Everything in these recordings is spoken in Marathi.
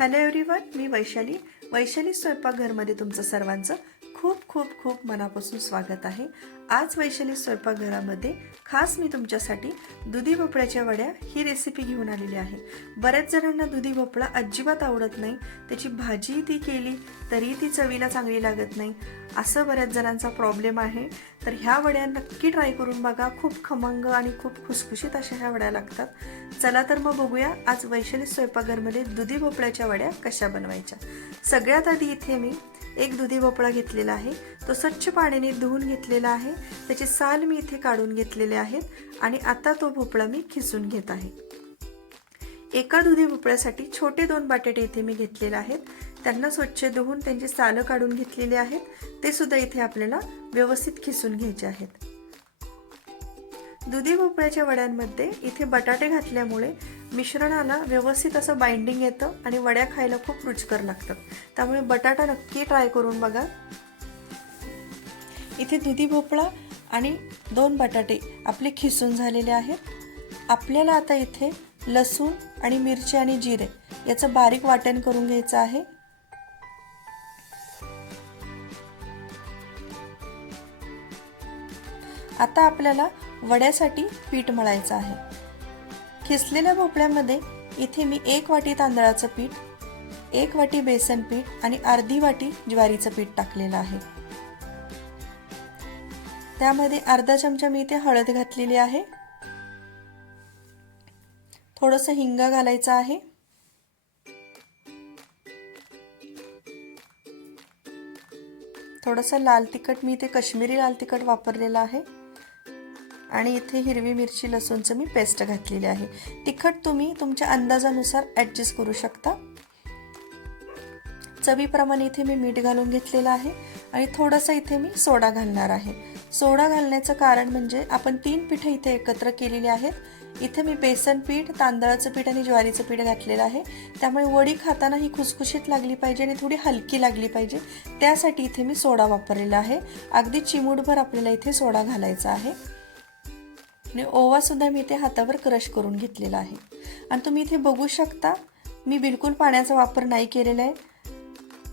हॅलो एव्हरीवन मी वैशाली. वैशाली स्वयंपाकघरमध्ये तुमचं सर्वांचं खूप खूप खूप मनापासून स्वागत आहे. आज वैशाली स्वयंपाकघरामध्ये खास मी तुमच्यासाठी दुधी भोपळ्याच्या वड्या ही रेसिपी घेऊन आलेली आहे. बऱ्याच जणांना दुधी भोपळा अजिबात आवडत नाही. त्याची भाजी ती केली तरी ती चवीला चांगली लागत नाही. असं बऱ्याच जणांचा प्रॉब्लेम आहे. तर ह्या वड्या नक्की ट्राय करून बघा. खूप खमंग आणि खूप खुसखुशीत अशा ह्या वड्या लागतात. चला तर मग बघूया आज वैशाली स्वयंपाकघरमध्ये दुधी भोपळ्याच्या वड्या कशा बनवायच्या. सगळ्यात आधी इथे मी एक दुधी भोपळा घेतलेला आहे. तो स्वच्छ पाण्याने धुवून घेतलेला आहे. त्याचे साल मी इथे काढून घेतलेले आहेत आणि आता तो भोपळा मी खिसून घेत आहे. एका दुधी भोपळ्यासाठी छोटे दोन बटाटे इथे मी घेतलेले आहेत. त्यांना स्वच्छ धुवून त्यांची सालं काढून घेतलेली आहेत. ते सुद्धा इथे आपल्याला व्यवस्थित खिसून घ्यायचे आहेत. दुधी भोपळ्याच्या वड्यांमध्ये इथे बटाटे घातल्यामुळे मिश्रणाला व्यवस्थित असं बाइंडिंग येतं आणि वड्या खायला खूप रुचकर लागतात. त्यामुळे बटाटा नक्की ट्राय करून बघा. इथे दुधी भोपळा आणि दोन बटाटे आपले खिसून झालेले आहेत. आपल्याला आता इथे लसूण आणि मिरची आणि जिरे याचं बारीक वाटण करून घ्यायचं आहे. आता आपल्याला वड्यासाठी पीठ मळायचं आहे. खिसलेल्या भोपळ्यामध्ये इथे मी एक वाटी तांदळाचं पीठ एक वाटी बेसन पीठ आणि अर्धी वाटी ज्वारीचं पीठ टाकलेलं आहे. त्यामध्ये अर्धा चमचा मी इथे हळद घातलेली आहे. थोडस हिंग घालायचं आहे. थोडंसं लाल तिखट मी इथे कश्मीरी लाल तिखट वापरलेलं आहे. आणि इथे हिरवी मिरची लसूणचं मी पेस्ट घातलेली आहे. तिखट तुम्ही तुमच्या अंदाजानुसार ॲडजस्ट करू शकता. चवीप्रमाणे इथे मी मीठ घालून घेतलेलं आहे आणि थोडंसं इथे मी सोडा घालणार आहे. सोडा घालण्याचं कारण म्हणजे आपण तीन पिठं इथे एकत्र केलेली आहेत. इथे मी बेसन पीठ तांदळाचं पीठ आणि ज्वारीचं पीठ घातलेलं आहे. त्यामुळे वडी खाताना ही खुसखुशीत लागली पाहिजे आणि थोडी हलकी लागली पाहिजे. त्यासाठी इथे मी सोडा वापरलेला आहे. अगदी चिमूटभर आपल्याला इथे सोडा घालायचा आहे. आणि ओवासुद्धा मी इथे हातावर क्रश करून घेतलेला आहे. आणि तुम्ही इथे बघू शकता मी बिलकुल पाण्याचा वापर नाही केलेला आहे.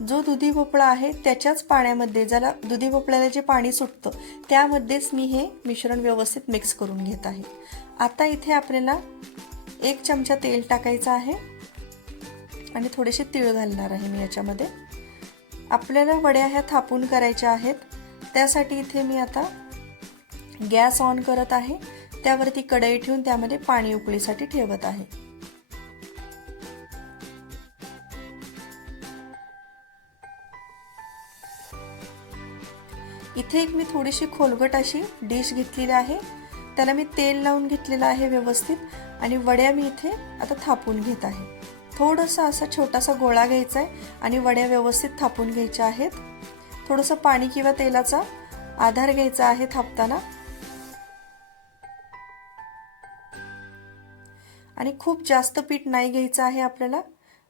जो दुधी भोपळा आहे त्याच्याच पाण्यामध्ये ज्याला दुधी भोपळ्याला जे पाणी सुटतं त्यामध्येच मी हे मिश्रण व्यवस्थित मिक्स करून घेत आहे. आता इथे आपल्याला एक चमचा तेल टाकायचं आहे. आणि थोडेसे तीळ घालणार आहे मी याच्यामध्ये. आपल्याला वड्या ह्या थापून करायच्या आहेत. त्यासाठी इथे मी आता गॅस ऑन करत आहे. त्यावरती कढई ठेवून त्यामध्ये पाणी उकळीसाठी ठेवत आहे. इथे एक मी थोडीशी खोलगट अशी डिश घेतलेली आहे. त्याला मी तेल लावून घेतलेलं आहे व्यवस्थित आणि वड्या मी इथे आता थापून घेत आहे. थोडंसं असा छोटासा गोळा घ्यायचा आहे आणि वड्या व्यवस्थित थापून घ्यायच्या आहेत. थोडंसं पाणी किंवा तेलाचा आधार घ्यायचा आहे थापताना. आणि खूप जास्त पीठ नाही घ्यायचं आहे आपल्याला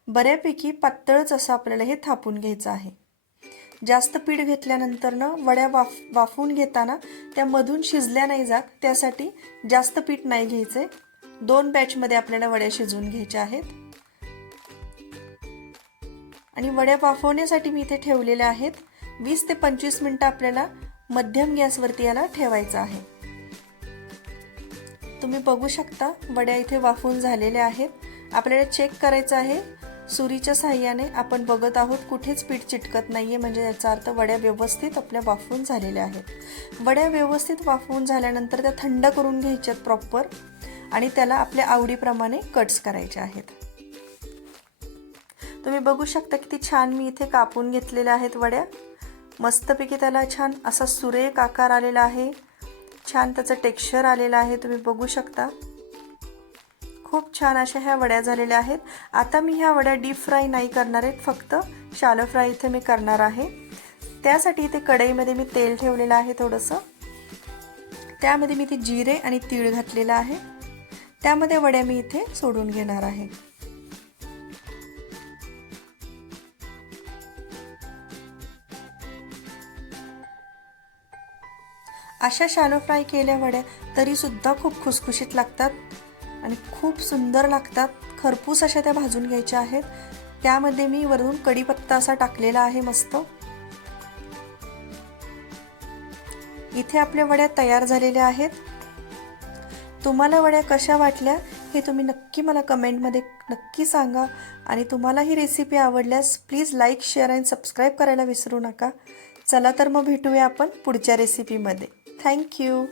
बऱ्यापैकी पातळच असं आपल्याला हे थापून घ्यायचं आहे. जास्त पीठ घेतल्यानंतर ना वड्या वाफ वाफवून घेताना त्या मधून शिजल्या नाही जात त्यासाठी जास्त पीठ नाही घ्यायचंय. दोन बॅचमध्ये आपल्याला वड्या शिजवून घ्यायच्या आहेत. आणि वड्या वाफवण्यासाठी मी इथे ठेवलेल्या आहेत. वीस ते पंचवीस मिनटं आपल्याला मध्यम गॅसवरती याला ठेवायचं आहे. तुम्ही बघू शकता वड्या इथे वाफून झालेल्या आहेत. आपल्याला चेक करायचं आहे. सुरीच्या साह्याने आपण बघत आहोत कुठेच पीठ चिटकत नाही आहे म्हणजे याचा अर्थ वड्या व्यवस्थित आपल्या वाफवून झालेल्या आहेत. वड्या व्यवस्थित वाफवून झाल्यानंतर त्या थंड करून घ्यायच्यात प्रॉपर आणि त्याला आपल्या आवडीप्रमाणे कट्स करायचे आहेत. तुम्ही बघू शकता किती छान मी इथे कापून घेतलेल्या आहेत वड्या. मस्तपैकी त्याला छान असा सुरेख आकार आलेला आहे. छान त्याचं टेक्स्चर आलेलं आहे तुम्ही बघू शकता. खूप छान अशा ह्या वड्या झालेल्या आहेत. आता मी ह्या वड्या डीप फ्राय नाही करणार आहेत फक्त शालो फ्राय इथे मी करणार आहे. त्यासाठी इथे कढईमध्ये मी तेल ठेवलेलं आहे थोडंसं. त्यामध्ये मी इथे जिरे आणि तीळ घातलेलं आहे. त्यामध्ये वड्या मी इथे सोडून घेणार आहे. अशा शालो फ्राय केल्या वड्या तरीसुद्धा खूप खुसखुशीत लागतात आणि खूप सुंदर लागतात. खरपूस अशा त्या भाजून घ्यायच्या आहेत. त्यामध्ये मी वरून कढीपत्ता असा टाकलेला आहे मस्त. इथे आपल्या वड्या तयार झालेल्या आहेत. तुम्हाला वड्या कशा वाटल्या हे तुम्ही नक्की मला कमेंटमध्ये नक्की सांगा. आणि तुम्हाला ही रेसिपी आवडल्यास प्लीज लाईक शेअर आणि सबस्क्राईब करायला विसरू नका. चला तर मग भेटूया आपण पुढच्या रेसिपीमध्ये Thank you.